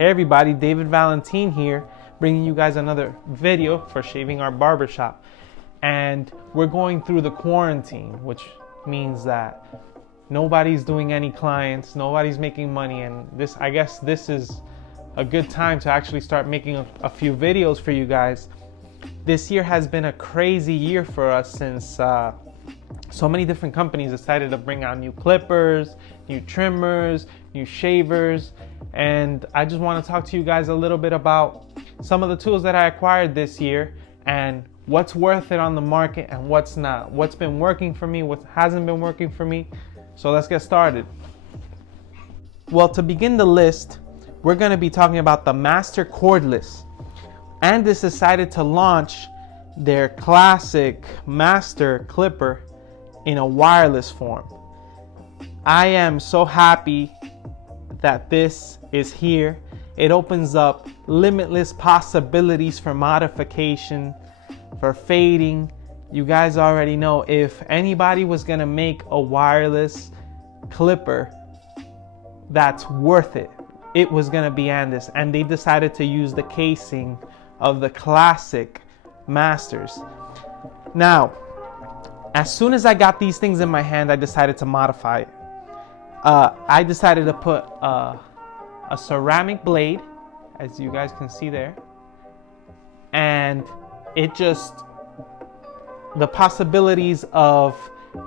Hey everybody, David Valentine here, bringing you guys another video for shaving our barbershop. And we're going through the quarantine, which means that nobody's doing any clients, nobody's making money, and I guess this is a good time to actually start making a few videos for you guys. This year has been a crazy year for us since so many different companies decided to bring out new clippers, new trimmers, new shavers, and I just want to talk to you guys a little bit about some of the tools that I acquired this year and what's worth it on the market and what's not, what's been working for me, what hasn't been working for me. So let's get started. Well, to begin the list, we're going to be talking about the Master Cordless. Andis decided to launch their classic Master clipper in a wireless form. I am so happy that this is here. It opens up limitless possibilities for modification, for fading. You guys already know, if anybody was gonna make a wireless clipper that's worth it, it was gonna be Andis, and they decided to use the casing of the classic Masters. Now, as soon as I got these things in my hand, I decided to modify it. I decided to put a ceramic blade, as you guys can see there, and the possibilities of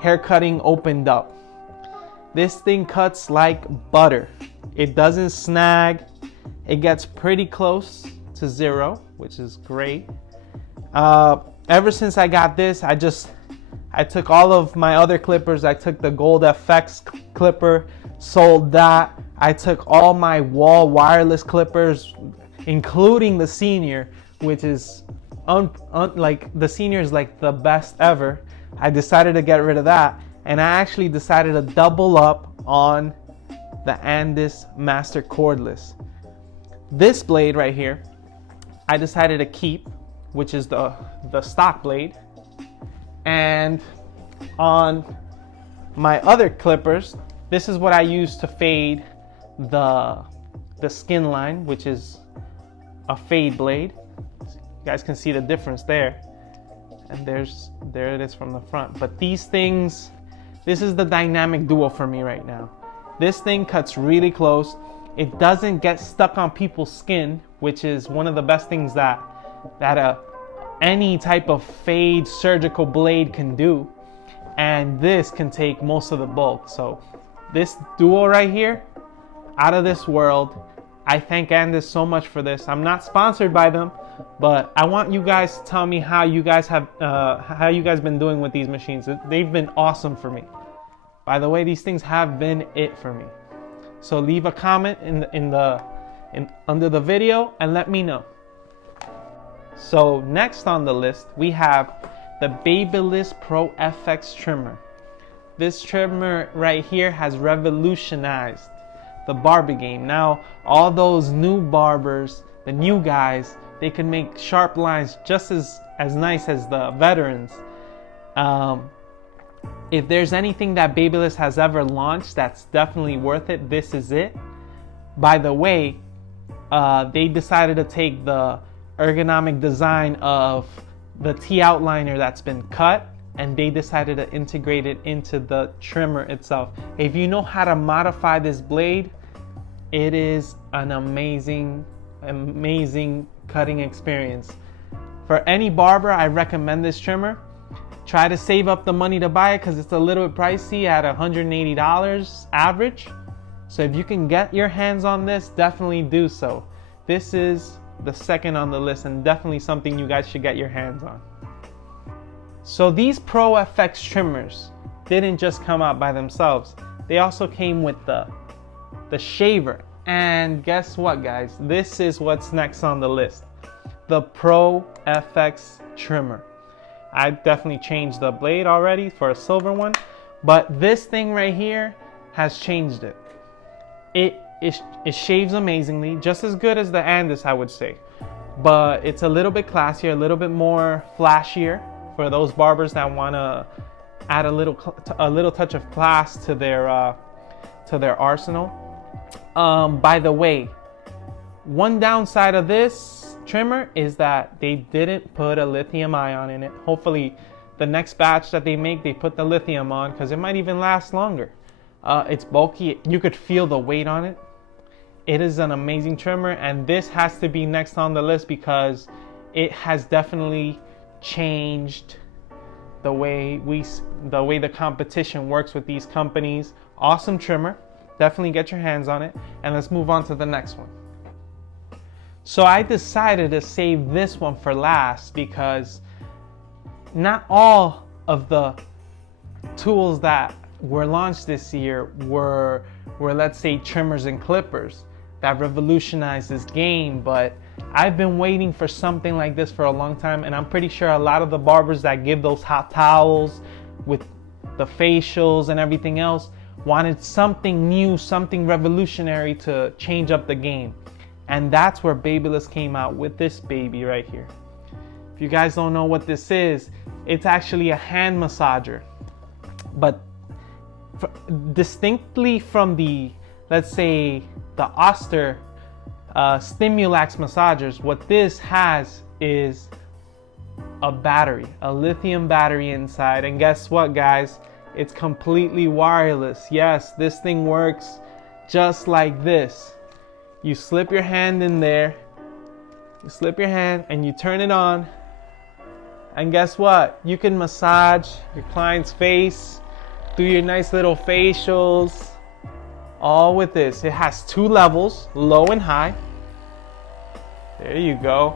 hair cutting opened up. This thing cuts like butter. It doesn't snag. It gets pretty close to zero, which is great. Ever since I got this, I took all of my other clippers. I took the Gold FX clipper, sold that. I took all my wall wireless clippers, including the Senior, which is like the Senior is like the best ever. I decided to get rid of that, and I actually decided to double up on the Andis Master Cordless. This blade right here, I decided to keep, which is the stock blade. And on my other clippers, this is what I use to fade the skin line, which is a fade blade. You guys can see the difference there. And there it is from the front. But these things, this is the dynamic duo for me right now. This thing cuts really close. It doesn't get stuck on people's skin, which is one of the best things that any type of fade surgical blade can do, and this can take most of the bulk. So this duo right here, out of this world. I thank Andis so much for this. I'm not sponsored by them, but I want you guys to tell me how you guys been doing with these machines. They've been awesome for me. By the way, these things have been it for me. So leave a comment under the video and let me know. So next on the list, we have the Babyliss Pro FX Trimmer. This trimmer right here has revolutionized the barber game. Now, all those new barbers, the new guys, they can make sharp lines just as nice as the veterans. If there's anything that Babyliss has ever launched that's definitely worth it, this is it. By the way, they decided to take the ergonomic design of the T outliner that's been cut, and they decided to integrate it into the trimmer itself. If you know how to modify this blade, it is an amazing cutting experience. For any barber, I recommend this trimmer. Try to save up the money to buy it because it's a little bit pricey at $180 average. So if you can get your hands on this, definitely do so. This is the second on the list, and definitely something you guys should get your hands on. So these Pro FX trimmers didn't just come out by themselves. They also came with the shaver. And guess what, guys? This is what's next on the list. The Pro FX Trimmer. I definitely changed the blade already for a silver one, but this thing right here has changed it. It shaves amazingly, just as good as the Andis, I would say, but it's a little bit classier, a little bit more flashier for those barbers that want to add a little touch of class to their arsenal. By the way, One downside of this trimmer is that they didn't put a lithium ion in it. Hopefully the next batch that they make, they put the lithium on, because it might even last longer. It's bulky. You could feel the weight on it. It is an amazing trimmer, and this has to be next on the list because it has definitely changed the way the competition works with these companies. Awesome trimmer. Definitely get your hands on it. And let's move on to the next one. So I decided to save this one for last because not all of the tools that were launched this year were let's say trimmers and clippers that revolutionized this game, but I've been waiting for something like this for a long time, and I'm pretty sure a lot of the barbers that give those hot towels with the facials and everything else wanted something new, something revolutionary to change up the game. And that's where Babyliss came out with this baby right here. If you guys don't know what this is, it's actually a hand massager. But distinctly from the, let's say, the Oster Stimulax massagers, what this has is a battery, a lithium battery inside. And guess what, guys? It's completely wireless. Yes, this thing works just like this. You slip your hand in there, you slip your hand and you turn it on, and guess what? You can massage your client's face, do your nice little facials, all with this. It has 2 levels, low and high. There you go.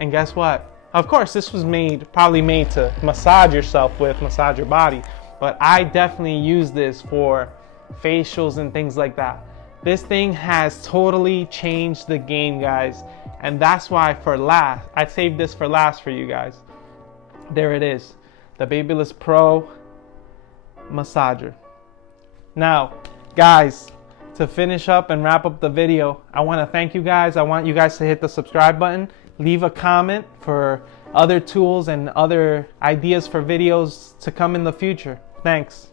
And guess what? Of course, this was probably made to massage yourself with, massage your body, but I definitely use this for facials and things like that. This thing has totally changed the game, guys. And that's why I saved this for last for you guys. There it is, the Babyliss Pro Massager. Now, guys, to finish up and wrap up the video, I want to thank you guys. I want you guys to hit the subscribe button, leave a comment for other tools and other ideas for videos to come in the future. Thanks.